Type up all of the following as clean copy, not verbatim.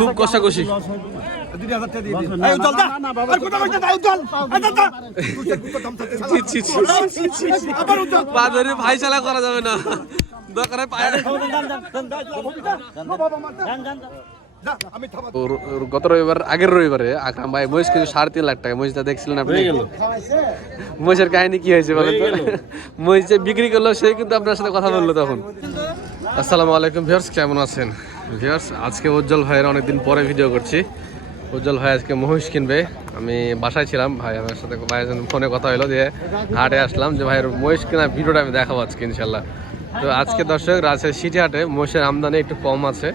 খুব কষাকষি। ভাইচালা করা যাবে না দোকানে গত রবিবার আগের রবিবারে আকরাম ভাই মহিষ কিন্তু 3.5 লাখ টাকা মহিষটা দেখছিলেন আপনি? মহিষের কাহিনী কি হয়েছে বলেন তো? মহিষ যে বিক্রি করলো সে কিন্তু আপনার সাথে কথা বললো তখন। আসসালামু আলাইকুম ভিউয়ার্স, কেমন আছেন ভিউয়ার্স? আজকে উজ্জ্বল ভাইয়ের অনেকদিন পরে ভিডিও করছি। উজ্জ্বল ভাই আজকে মহিষ কিনবে। আমি বাসায় ছিলাম, ভাই আমার সাথে ভাইয়ের ফোনে কথা হলো, দিয়ে হাটে আসলাম যে ভাইয়ের মহিষ কেনা ভিডিওটা আমি দেখাবো আজকে ইনশাল্লাহ। তো আজকে দর্শক রাজশাহী সিটি হাটে মহিষের আমদানি একটু কম আছে।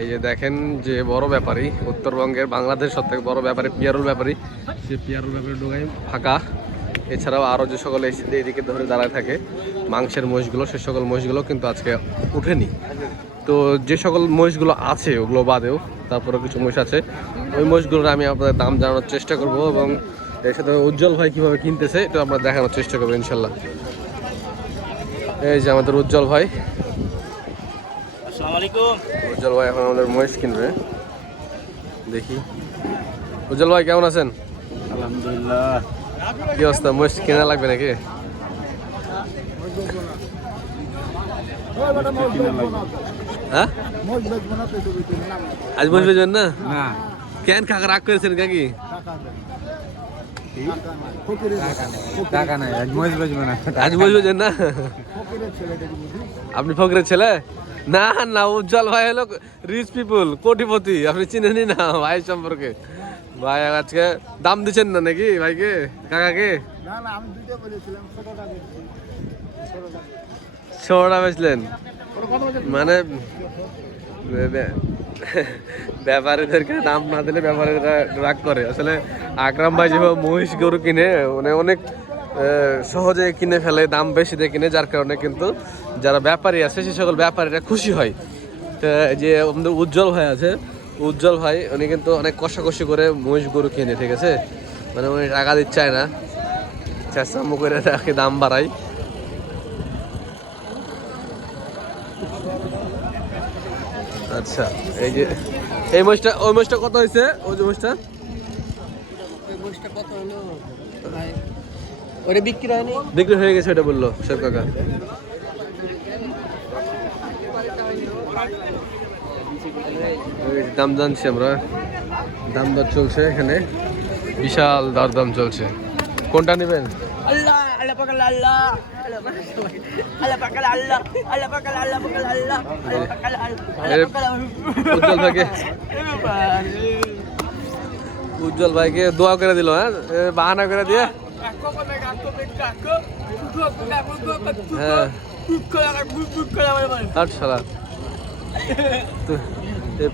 এই যে দেখেন যে বড় ব্যাপারী, উত্তরবঙ্গের বাংলাদেশ সব থেকে বড় ব্যাপারী পিয়ারুল ব্যাপারী, সে পিয়ারুল ব্যাপারী ঢোকায় ফাঁকা। এছাড়াও আরও যে সকল এইদিকে ধরে দাঁড়ায় থাকে মাংসের মহিষগুলো, সে সকল মহিষগুলো কিন্তু আজকে উঠেনি। তো যে সকল মহিষগুলো আছে ওগুলো বাদেও তারপরে কিছু মহিষ আছে, ওই মহিষগুলোর আমি আপনাদের দাম জানানোর চেষ্টা করব এবং এর সাথে উজ্জ্বল ভাই কীভাবে কিনতেছে এটা আমরা দেখানোর চেষ্টা করবো ইনশাল্লাহ। এই যে আমাদের উজ্জ্বল ভাই। আসসালামু আলাইকুম। উজ্জ্বল ভাই এখন আমাদের মহিষ কিনবে, দেখি। উজ্জ্বল ভাই কেমন আছেন? আলহামদুলিল্লাহ। কি অবস্থা, মহিষ কেনা লাগবে নাকি? হ্যাঁ, আজ মহিষ বেচবেন না? কেন কাকা রাগ করেছেন কাকি? আজ মহিষ বেচবেন না? আপনি ফকরের ছেলে? না না, উজ্জ্বল ভাই হলো রিচ পিপুল, কোটিপতি। আপনি চিনেনি না ভাই সম্পর্কে? ভাই আজকে দাম দিচ্ছেন না নাকি ভাইকে, কাকাকে? ছোটটা বেচলেন মানে ব্যাপারীদেরকে দাম না দিলে ব্যাপারীরা রাগ করে। আসলে আকরাম ভাই যেভাবে মহিষ গরু কিনে মানে অনেক সহজে কিনে ফেলে, দাম বেশি দিয়ে কিনে, যার কারণে কিন্তু যারা ব্যাপারী আছে সে সকল ব্যাপারীরা খুশি হয়। তো যে আমাদের উজ্জ্বল ভাই আছে, উজ্জ্বল ভাই উনি কিন্তু অনেক কষাকষি করে মহিষ গরু কিনে, ঠিক আছে? মানে উনি টাকা দিতে চায় না, চেষ্টা করে তাকে দাম বাড়ায়। আচ্ছা, এই যে এই মহিষটা, ওই মহিষটা কত হয়েছে? ওই যে মহিষটা বিক্রি হয়ে গেছে, ওটা বললো সব কাকা। দাম জানছি আমরা, দাম দর চলছে এখানে, বিশাল দরদাম চলছে। কোনটা নেবেন? উজ্জ্বল ভাইকে দোয়া করে দিল, হ্যাঁ বাহানা করে দিয়ে। হ্যাঁ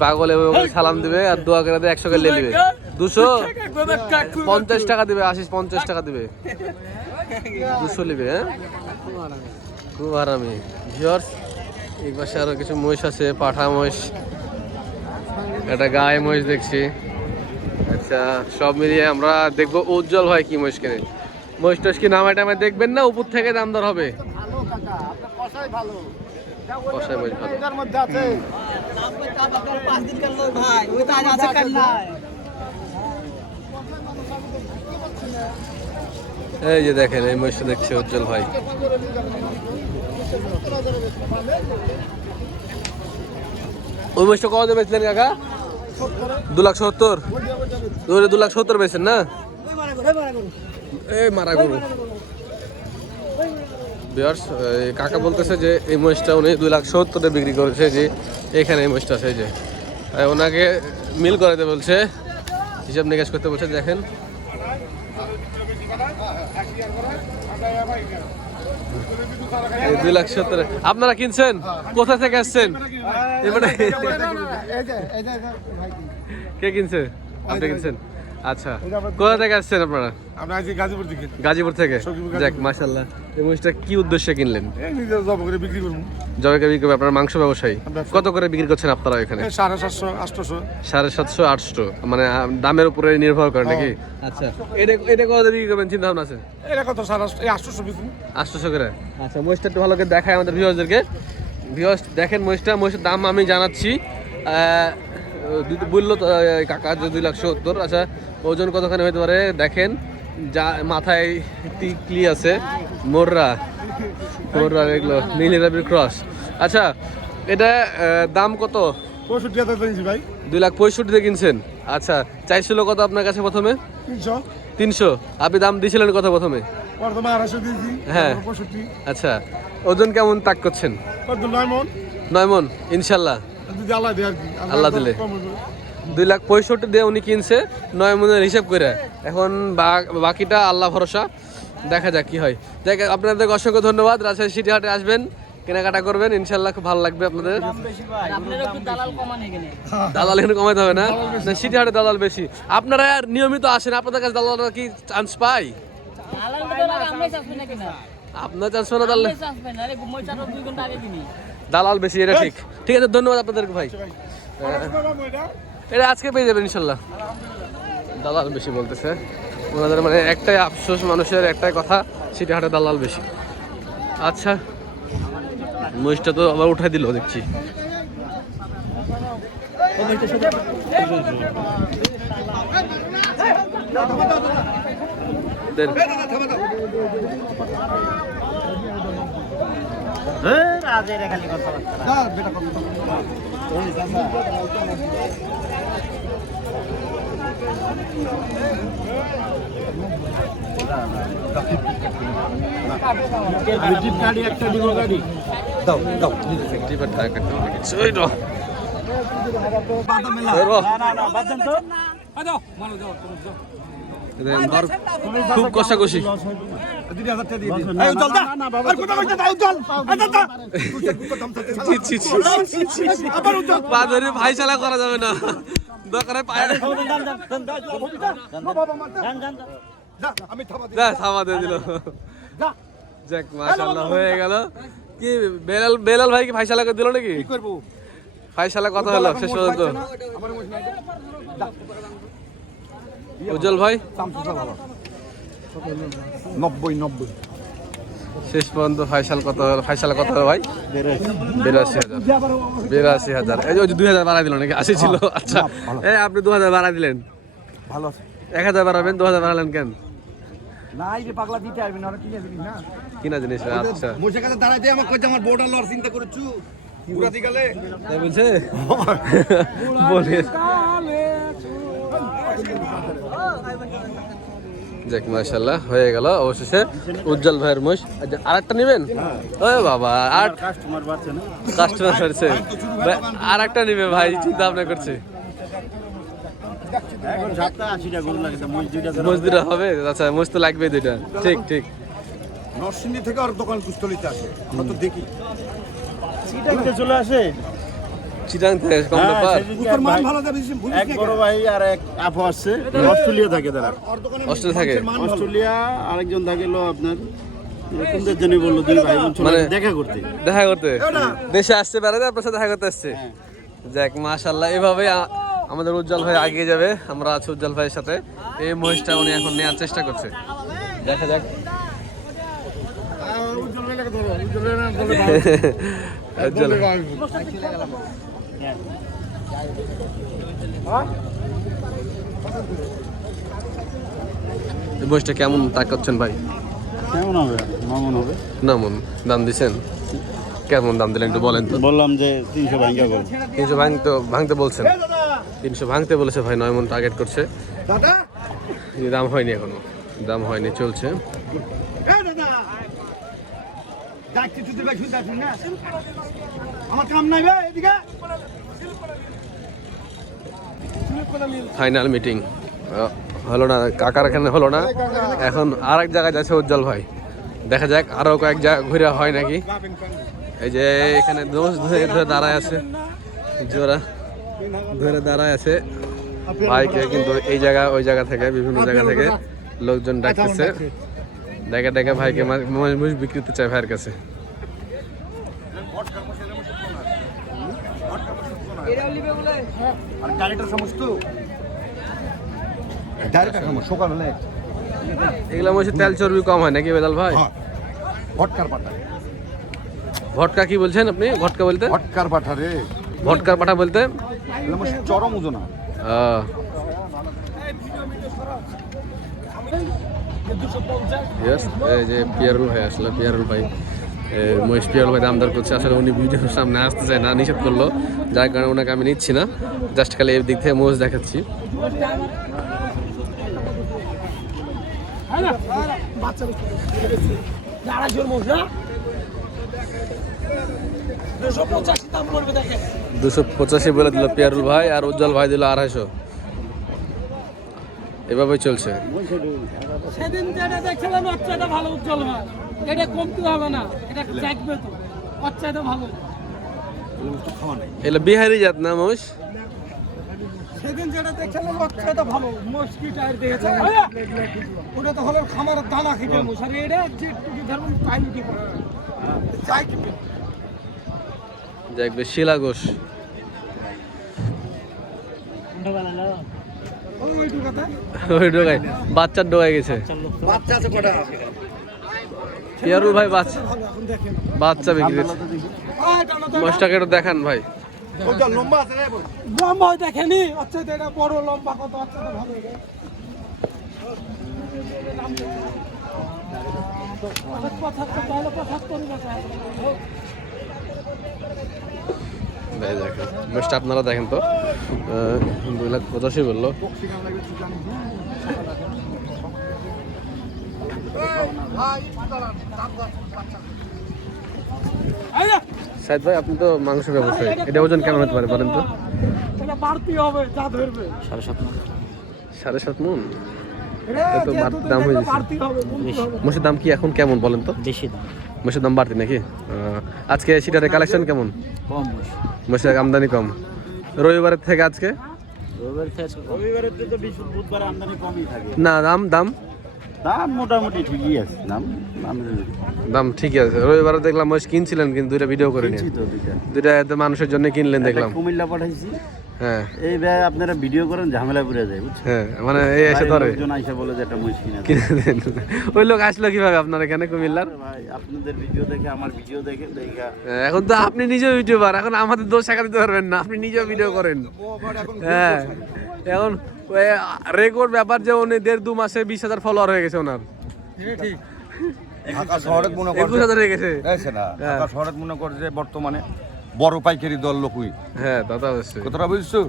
পাগল সালাম দিবে আর দোয়া করে দিয়ে 100 করে নিয়ে দিবে। 250 টাকা দিবে, 50 টাকা দিবে, 200 নিবে। হ্যাঁ খুব আরামি ভিউয়ার্স। এই পাশে আরো কিছু মহিষ আছে, পাঠা মহিষ, একটা গায়ে মহিষ দেখছি। আচ্ছা, সব মিলিয়ে আমরা দেখবো উজ্জ্বল ভাই কি মহিষ কেনে। মহিষ টস কি নামায় টামায় দেখবেন না, উপর থেকে দাম দর হবে? কষাই মহিষ ভালো। এই যে দেখেন এই মহিষটা দেখছে উজ্জ্বল ভাই। ওই মহিষটা কত বেচলেন কাকা? 2,70,000। 2,70,000 বেচেন না? এই মারা গরু। কাকা বলতেছে যে এই মহিষটা উনি 2,70,000 বিক্রি করেছে, যে এখানে এই মহিষটা আছে, যে ওনাকে মিল করাতে বলছে, হিসাব নিকাশ করতে বলছে। দেখেন 2,70,000 আপনারা কিনছেন? কোথা থেকে আসছেন? কে কিনছে? আপনি কিনছেন? আচ্ছা, কোথা থেকে আসছেন আপনারা? গাজীপুর থেকে। যাক মাশাআল্লাহ। এই মহিষটা কি উদ্দেশ্যে কিনলেন? জবাই করে বিক্রি করবো। আপনারা মাংস ব্যবসায়ী, কত করে বিক্রি করছেন আপনারা এখানে? 750, 800। 750, 800, মানে দামের উপরে নির্ভর করে নাকি? আচ্ছা, এটা কত বিক্রি করবেন চিন্তা ভাবনা আছে? এটা কত? 800 করে। আচ্ছা, মহিষটা একটু ভালো করে দেখায় আমাদের ভিউয়ারদেরকে। ভিউয়ার্স দেখেন মহিষটার দাম আমি জানাচ্ছি। বললো তো কাকা যে 2,70,000। আচ্ছা ওজন কতখানি হতে পারে দেখেন, যা মাথায় টিকলি আছে, মোররা এগুলো নীল রাবির ক্রস। আচ্ছা এটা দাম কত? 65,000 দিয়েছি ভাই। 2,65,000 কিনছেন। আচ্ছা চাইছিল কত আপনার কাছে প্রথমে? 300। আপনি দাম দিয়েছিলেন কত প্রথমে? প্রথমে 250 দিয়েছি। হ্যাঁ 65। আচ্ছা ওজন কেমন তাক করছেন? কত 9 মণ? 9 মণ ইনশাল্লাহ, যদি আল্লাহ দেয় আর কি। আল্লাহ দিলে। 2,65,000 দিয়ে উনি কিনছে 9 মণের হিসাব করে। এখন বাকিটা আল্লাহ ভরসা, দেখা যাক কি হয়। দেখ আপনাদের অসংখ্য ধন্যবাদ। রাজশাহী সিটি হাটে আসবেন, কেনাকাটা করবেন, ইনশাল্লাহ খুব ভালো লাগবে আপনাদের। দালাল এখানে কমাইতে হবে না, সিটি হাটে দালাল বেশি। আপনারা আর নিয়মিত আসেন, আপনাদের কাছে দালালরা কি চান্স পায়? আপনার চান্স না, দালাল বেশি, এটা ঠিক। ঠিক আছে ধন্যবাদ আপনাদেরকে ভাই। এটা আজকে পেয়ে যাবেন ইনশাল্লাহ। দালাল বেশি বলতেছে ওনাদের, মানে একটাই আফসোস মানুষের, একটাই কথা, সিটি হাটে দালাল বেশি। আচ্ছা মহিষটা তো আবার উঠাই দিল দেখছি। খুব কষাকষি। ভাইচালা করা যাবে না, দরকারে থামা দিয়ে দিল। যাক মাশাআল্লাহ হয়ে গেল। কি বেলাল ভাই কি ফাইসালা করে দিল নাকি? ফাইসালা কত হলো শেষ পর্যন্ত? উজ্জ্বল ভাই 90 শেষ পর্যন্ত ফাইসালা কত হলো ভাই? 82,000। এই যে 2,000 বাড়াই দিল নাকি? 80 ছিল। আচ্ছা আপনি 2,000 বাড়াই দিলেন, ভালো আছে। 1,000 বাড়াবেন, 2,000 বাড়ালেন কেন? না এই যে পাগলা দিতে আসবে না, ওরা কিনে জিনিস না, কিনা জিনিস। আচ্ছা মোশে কাছে দাঁড়াইতে আমাকে কইছে আমার বোর্ডার লর চিন্তা করেছু পুরা দিগালে তাই বলছে। বলে যাক মাশাআল্লাহ হয়ে গেল অবশেষে উজ্জ্বল ভাইয়ের মোষ। আরেকটা নেবেন? ও বাবা আর কাস্টমার বাড়ছে আর একটা নেবে ভাই, চিন্তা ভাবনা করছে। এখন 80টা গরু লাগে তো মোষ দুইটা হবে। আচ্ছা মোষ তো লাগবে দুইটা। ঠিক ঠিক। নরসিংদী থেকে আর দোকান কুস্তলিতে আসে, আমরা তো দেখি চিটাংতে চলে আসে। চিটাং থেকে কম ব্যাপার। কুস্তর মান ভালো দেবে, বুঝিস এক বড় ভাই আর এক আপু আসছে, অস্ট্রেলিয়া থাকে তারা। অস্ট্রেলিয়া থাকে? অস্ট্রেলিয়া আরেকজন থাকেলো আপনার কোনদের জন্য বললো, দুই ভাই বোন চলে দেখা করতে দেশে আসছে, বেড়াতে আপনার সাথে দেখা করতে আসছে। যাক মাশাআল্লাহ এভাবে আমাদের উজ্জ্বল ভাই এগিয়ে যাবে। আমরা আছি উজ্জ্বল ভাইয়ের সাথে। এই মহিষটা উনি এখন নেওয়ার চেষ্টা করছে, দেখা যাক। মহিষটা কেমন তাকাচ্ছেন ভাই? কেমন হবে? মামুন হবে না মন দাম দিছেন? কেমন দাম দিলেন একটু বলেন তো। বললাম যে 300 ভাঙ্গা বল। 300 ভাঙতে বলছেন? 300 ভাঙতে বলেছে ভাই, 9 মন টার্গেট করছে। দাম হয়নি এখনো, দাম হয়নি, চলছে। ফাইনাল মিটিং হলো না, কাকার এখানে হলো না, এখন আর এক জায়গায় যাচ্ছে উজ্জ্বল ভাই। দেখা যাক আরো কয়েক জায়গা ঘুরে হয় নাকি। এই যে এখানে দোষ ধরে দাঁড়ায় আছে, জোড়া ধরে দাঁড়ায় আছে ভাইকে, কিন্তু এই জায়গা ওই জায়গা থেকে বিভিন্ন জায়গা থেকে লোকজন ডাকতেছে। দেখে দেখে ভাইকে মহিষ বিক্রি করতে চায় ভাইয়ের কাছে। এগুলা মহিষের তেল চর্বি কম হয় নাকি বেলাল ভাই? ভটকার পাঠা। ভটকা কি বলছেন আপনি? ভটকা বলতে? ভটকার পাঠা রে। ভটকার পাঠা বলতে চরম ওজনা। Yes, এই যে পিয়ারুল ভাই আসলে পিয়ারুল ভাই মহেশ পিয়ারুল ভাই দামদার করছে। আসলে উনি ভিডিওর সামনে আসতে চায় না, নিষেধ করলো, যার কারণে ওনাকে আমি নিচ্ছি না, জাস্ট খালি এই দিক থেকে মহেশ দেখাচ্ছি। $285 বলে দিল পিয়ারুল ভাই, আর উজ্জ্বল ভাই দিল 250। এভাবেই চলছে। সেদিন যেটা দেখছিলাম বাচ্চাটা ভালো উজ্জ্বল ভাই, এটা কমতে হবে না, এটা দেখবে তো বাচ্চাটা ভালো। এগুলো বিহারি জাত না মোষ? সেদিন যেটা দেখছিলাম বাচ্চাটা ভালো, মোষ কি টায়ার দেখেছে ওটা তো হলো খামারের দানা খেতে মোষ, আর এটা যে টুকি ধরুন টাইম কি করে যাই কি দেখবে শিলা ঘোষ। ওই টুকাতে ওই ডোগায় বাচ্চার ডোগায় গেছে। বাচ্চা আছে কটা? পিয়ারুল ভাই বাচ্চা ভালো এখন দেখেন বাচ্চা বিক্রি করছে। মোষটাকে একটু দেখান ভাই। ওটা লম্বা আছে রে। লম্বা দেখেনি বাচ্চাটা, এটা বড় লম্বা কত বাচ্চাটা ভালো। মোষটা আপনারা দেখেন তো, 285 বললো। সাইদ ভাই আপনি তো মাংস ব্যবসায়ী, এটা ওজন কেমন হতে পারে বলেন তো? এটা বাড়তি হবে যা ধরবে 7.5 মণ। এটা এত দাম হয়ে গেছে। বাড়তি হবে মোষের দাম কি এখন কেমন বলেন তো? বেশি দাম, মোষের দাম বাড়তি নাকি? আজকে সিটারে কালেকশন কেমন? কম মোষের আমদানি কম রবিবারের থেকে আজকে? রবিবারের তো বুধবার আমদানি কমই থাকে। না দাম দাম দাম মোটামুটি ঠিকই আছে, দাম দাম ঠিকই আছে। রবিবারে দেখলাম মোষ কিনছিলেন, কিন্তু দুইটা ভিডিও করে নিয়ে তো দুইটা দুইটা এত মানুষের জন্য কিনলেন দেখলাম। কুমিল্লা পাঠাইছি, হ্যাঁ এই ভাই আপনারা ভিডিও করেন ঝামেলা পড়ে যায় বুঝছেন। হ্যাঁ, মানে এই এসে ধরে লোকজন আইসা বলে যে একটা মহিষ কিনে কিনে দেন। ওই লোক আসলো কিভাবে আপনার এখানে কুমিল্লার? ভাই আপনাদের ভিডিও দেখে আমার ভিডিও দেখে দেখা এখন তো আপনি নিজেও ইউটিউবার, এখন আমাদের দোষ শেখা দিতে পারবেন না, আপনি নিজেও ভিডিও করেন। হ্যাঁ, এখন রেকর্ড ব্যাপার যে উনি 1.5-2 মাসে 20,000 ফলোয়ার হয়ে গেছে ওনার। ঢাকা শহরে মনে করে 21,000 হয়ে গেছে। না, ঢাকা শহরে মনে করে যে বর্তমানে বড় পাইকারি দল লোকই। হ্যাঁ দাদা অবশ্যই কতটা বুঝছো?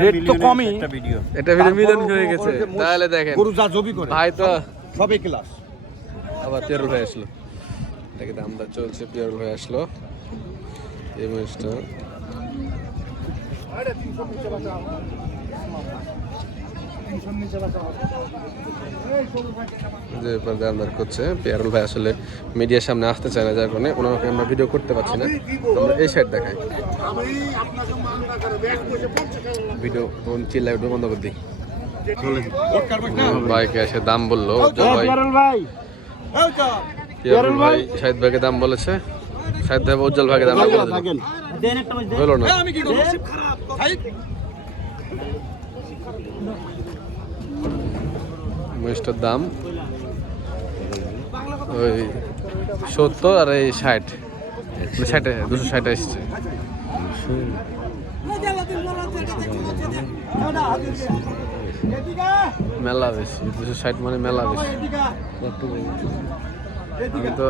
রেট তো কমই। একটা ভিডিও এটা ভিডিও মিলিয়ন হয়ে গেছে। তাহলে দেখেন গরু যা জবি করে ভাই তো সবই ক্লাস। আবার পিয়ারুল ভাই আসলো, এটাকে দামদার চলছে। পিয়ারুল ভাই আসলো এই মহিষটা। যে দামদার করছে পিয়ারুল ভাই আসলে মিডিয়ার সামনে আসতে চায় না, যার কারণে ওনাকে আমরা ভিডিও করতে পারছি না। আমরা এই সাইড দেখাই ভিডিও, চিল্লাই ভিডিও বন্ধ করে দিই। ভাইকে এসে দাম বললো উজ্জ্বল ভাই, পিয়ারুল ভাই শাহিদ ভাইকে দাম বলেছে, শাহিদ ভাই উজ্জ্বল ভাইকে দাম বলে হলো না। মহিষটার দাম ওই 70 আর এই 60, 260 এসছে। মেলা বেশি 260 মানে মেলা বেশি। আমি তো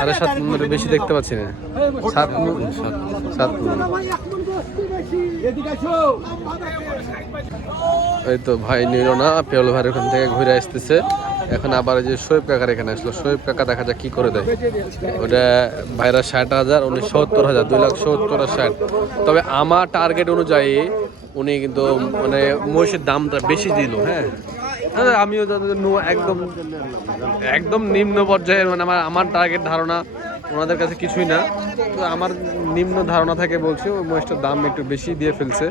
7.5 মণের বেশি দেখতে পাচ্ছি না। 7 মণ। এই তো ভাই নিল না, পিয়ারুল ভাইয়ের ওখান থেকে ঘুরে আসতেছে। এখন আবার যে শোয়েব কাকার এখানে আসলো, শোয়েব কাকা দেখা যাক কি করে দেয়। ওটা ভাইরা 60,000, উনি 70,000, 2,70,000 আর 60। তবে আমার টার্গেট অনুযায়ী উনি কিন্তু মানে মহিষের দামটা বেশি দিল। হ্যাঁ, আমিও একদম একদম নিম্ন পর্যায়ের, মানে আমার টার্গেট ধারণা ওনাদের কাছে কিছুই না, তো আমার নিম্ন ধারণা থেকে বলছি ওই মহিষটার দাম একটু বেশি দিয়ে ফেলছে।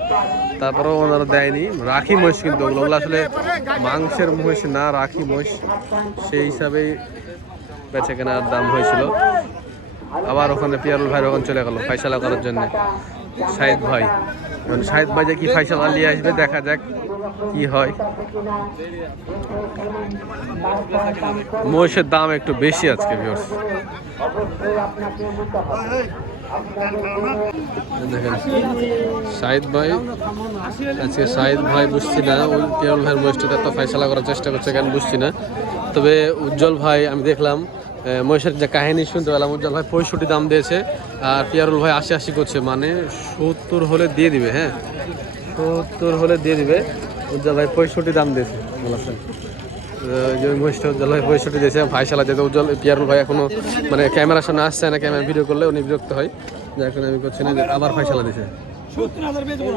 তারপরেও ওনারা দেয়নি। রাখি মহিষ কিন্তু ওগুলো আসলে মাংসের মহিষ না, রাখি মহিষ, সেই হিসাবেই বেচে কেনার দাম হয়েছিল। আবার ওখানে পিয়ারুল ভাই ওখানে চলে গেল ফাইসালা করার জন্য শাহিদ ভাই। শাহিদ ভাই যে কি ফাইসালা নিয়ে আসবে দেখা যাক কি হয়। মহিষের দাম একটু বেশি আজকে ভিউয়ার্স। দেখেন শাহিদ ভাই, আজকে শাহিদ ভাই বুঝছি না, ওই পিয়ারুল ভাইয়ের মহিষটাতে একটা ফয়সালা করার চেষ্টা করছে কেন বুঝছি না। তবে উজ্জ্বল ভাই আমি দেখলাম মহিষের যে কাহিনী শুনতে পেলাম, উজ্জ্বল ভাই 65 দাম দিয়েছে আর পিয়ারুল ভাই 80 করছে, মানে 70 হলে দিয়ে দিবে। হ্যাঁ 70 হলে দিয়ে দিবে। উজ্জ্বল ভাই 65 দাম দিয়েছে বলেছেন। যে মহিষটা উজ্জ্বল ভাই 65 দিয়েছে ফয়সালা, যেহেতু উজ্জ্বল পিয়ারুল ভাই এখনো মানে ক্যামেরার সামনে আসছে না, ক্যামেরা ভিডিও করলে উনি বিরক্ত হয়, যার কারণে আমি করছি না, যে আবার ফয়সালা দিয়েছে। 70,000 বেচবো।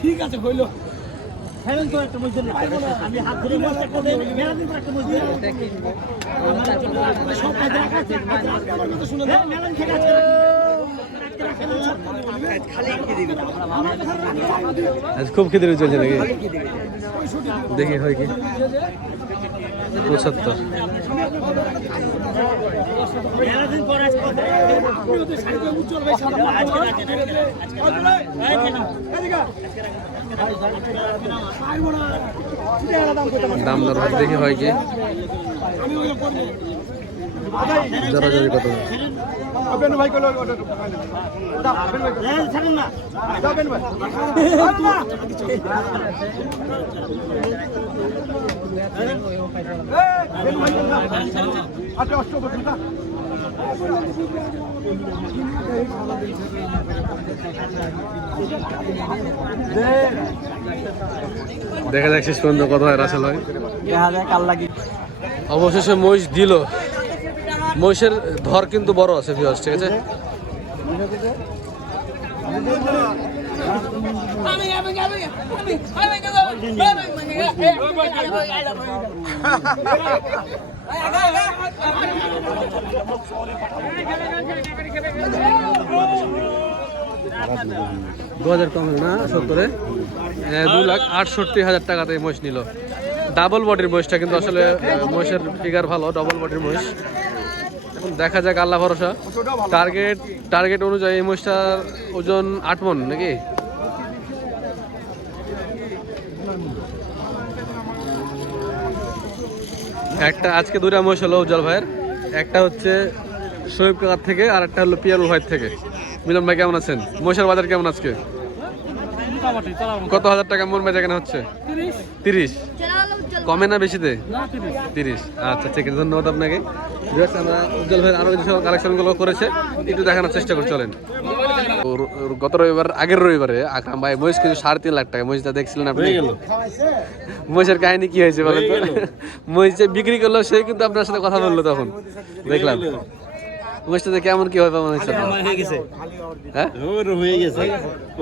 ঠিক আছে হইলো। ফেলেন তো একটা মজুর আমি হাত ধরে বলতে একটা দেন মেলা দিন একটা মজুর সব দেখাচ্ছে আমার কথা শুনে দাও মেলান থেকে আছে খালি কি দিবি আজ খুব খিদে চলছে নাকি? দেখি হয় কি 75। মেলা দিন পরে আজকে উজ্জ্বল ভাই সামনে দাম দর দেখি হয় কি জোরাজোরি কত। বেনু ভাই কইলো ওটা ছাড়েন না দাও বেনু ভাই বেনু ভাই আচ্ছা অষ্ট বছর না দেখা যাক শেষ পর্যন্ত কত হয় রাসেল ভাই। দেখা যাক আল্লাহ কি অবশেষে মহিষ দিল। মহিষের ধর কিন্তু বড় আছে ভিউয়ার্স, ঠিক আছে। দু হাজার কম হবে না 70-এ 2,68,000 টাকাতে এই মহিষ নিল। ডাবল বডির মহিষটা কিন্তু আসলে মহিষের ফিগার ভালো, ডাবল বডির মহিষ। এখন দেখা যাক, আল্লাহ ভরসা। টার্গেট অনুযায়ী এই মহিষটার ওজন 8 মণ নাকি? একটা আজকে দুইটা মহিষ হলো উজ্জ্বল ভাইয়ের, একটা হচ্ছে শোয়েব কাকার থেকে আর একটা হলো পিয়ারুল ভাইয়ের থেকে। মিলন ভাই কেমন আছেন? মহিষের বাজার কেমন আজকে? কত হাজার টাকা মন বেচা কেনা হচ্ছে? 30। কমে না বেশিতে? 30। আচ্ছা ঠিক আছে, ধন্যবাদ আপনাকে। আমরা উজ্জ্বল ভাইয়ের আরো কিছু কালেকশনগুলো করেছে, একটু দেখানোর চেষ্টা করে চলেন। গত রবিবার, আগের রবিবারে আকরাম ভাই মহিষ কিন্তু 3.5 লাখ টাকা মহিষটা দেখছিলেন আপনি? মহিষের কাহিনী কি হয়েছে বলেন তো? মহিষ যে বিক্রি করলো সে কিন্তু আপনার সাথে কথা বললো, তখন দেখলাম। মহিষটাতে কেমন কি হবে মনে হচ্ছে? হয়ে গেছে হ্যাঁ ওর হয়ে গেছে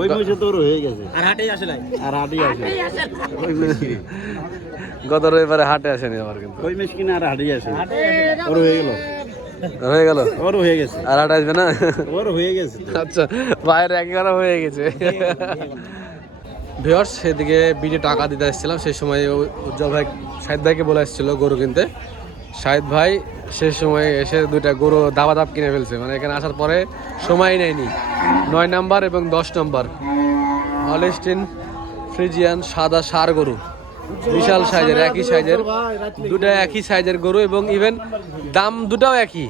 ওই মহিষ তোর হয়ে গেছে আর হাটেই আসে নাই আর হাটেই আসে গত রবিবারে হাটে আসেনি আমার, কিন্তু ওই মহিষ কিনা আর হাটেই আসে ওর হয়ে গেল হয়ে গেল, ওর হয়ে গেছে আর হাট আসবে না? ওর হয়ে গেছে আচ্ছা ভাইয়ের একেবারে হয়ে গেছে। ভিউয়ার্স, সেদিকে বিটে টাকা দিতে আসছিলাম, সেই সময় উজ্জ্বল ভাই শাহিদ ভাইকে বলে আসছিল গরু কিনতে। শাহিদ ভাই সেই সময় এসে দুইটা গরু দাবাদাব কিনে ফেলছে, মানে এখানে আসার পরে সময় নেয়নি। 9 নাম্বার এবং 10 নাম্বার হলস্টিন ফ্রিজিয়ান সাদা ষাঁড় গরু, বিশাল সাইজের, একই সাইজের দুটা, একই সাইজের গরু, এবং ইভেন দাম দুটাও একই।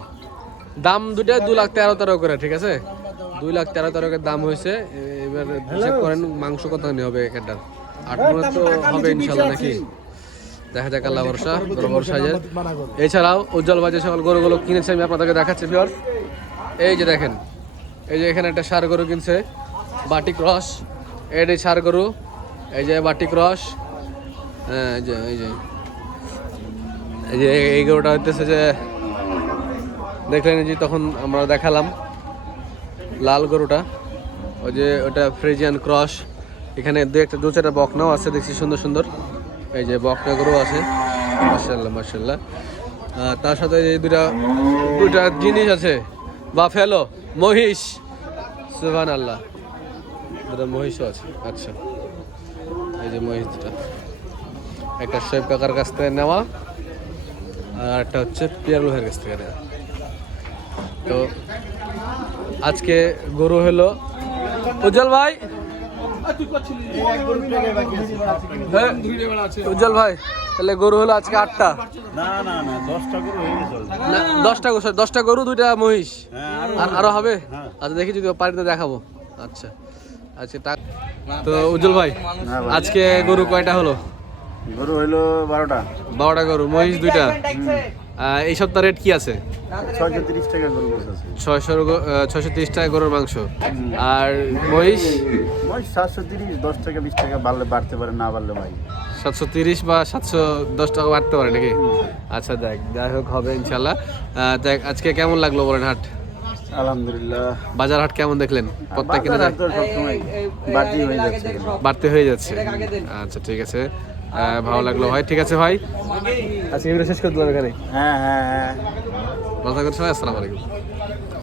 দাম দুটা 2,13,13 করে, ঠিক আছে? 2,13,13 দাম হয়েছে। এবার হিসাব করেন মাংস কত হবে এখানটার? 8 মণ তো হবে ইনশাল্লাহ নাকি? দেখা যাক, আল্লাহ ভরসা। বড় সাইজের। এছাড়াও উজ্জ্বল ভাই যে সকল গরুগুলো কিনেছে আমি আপনাদেরকে দেখাচ্ছি ভিউয়ার্স। এই যে দেখেন, এই যে এখানে একটা ষাঁড় গরু কিনছে, বাটি ক্রস। এই ষাঁড় গরু, এই যে বাটি ক্রস। হ্যাঁ এই যে এই গরুটা হইতেছে যে দেখলেন যে তখন আমরা দেখালাম লাল গরুটা, ওই যে ওটা ফ্রিজিয়ান ক্রস। এখানে দু চারটা বকনাও আছে দেখছি, সুন্দর সুন্দর। এই যে বকনা গরু আছে, মাশাআল্লাহ মাশাআল্লাহ। তার সাথে এই দুইটা জিনিস আছে, বাফেলো মহিষ, সুবহানাল্লাহ, দুটো মহিষও আছে। আচ্ছা এই যে মহিষটা একটা শোয়েব কাকার কাছ থেকে নেওয়া, আর একটা হচ্ছে পিয়ারুল ভাইয়ের কাছ থেকে নেওয়া। তো আজকে গরু হলো উজ্জ্বল ভাই, উজ্জ্বল ভাই তাহলে গরু হলো আজকে 8টা, না না না 10টা করে হয়ে গেছে না 10টা গরু 2টা মহিষ, হ্যাঁ আর আরো হবে? হ্যাঁ। আচ্ছা দেখি যদি পারিতে দেখাবো। আচ্ছা আচ্ছা তো উজ্জ্বল ভাই আজকে গরু কয়টা হলো? গরু হইলো 12টা, 12টা গরু, মহিষ 2টা। এই সপ্তাহ রেট কি আছে? 630 টাকা গরু আছে। 630 টাকা গরুর মাংস। আর মহিষ ওই 730, 10 টাকা 20 টাকা বাড়লে বাড়তে পারে, না বাড়লে ভাই 730 বা 710 টাকা বাড়তে পারে নাকি? আচ্ছা দেখ, যাই হোক হবে ইনশাল্লাহ। দেখ আজকে কেমন লাগলো বলেন হাট? আলহামদুলিল্লাহ। বাজার হাট কেমন দেখলেন? প্রত্যেক কিনা যায়, বাজার তো সবসময় বাড়তি হয়ে যাচ্ছে। বাড়তে হয়ে যাচ্ছে। আচ্ছা ঠিক আছে, ভালো লাগলো ভাই। ঠিক আছে ভাই, আজকে ভিডিও শেষ করে দিলাম এখানে। হ্যাঁ হ্যাঁ হ্যাঁ। ভালো থাকবেন সবাই, আসসালামু আলাইকুম।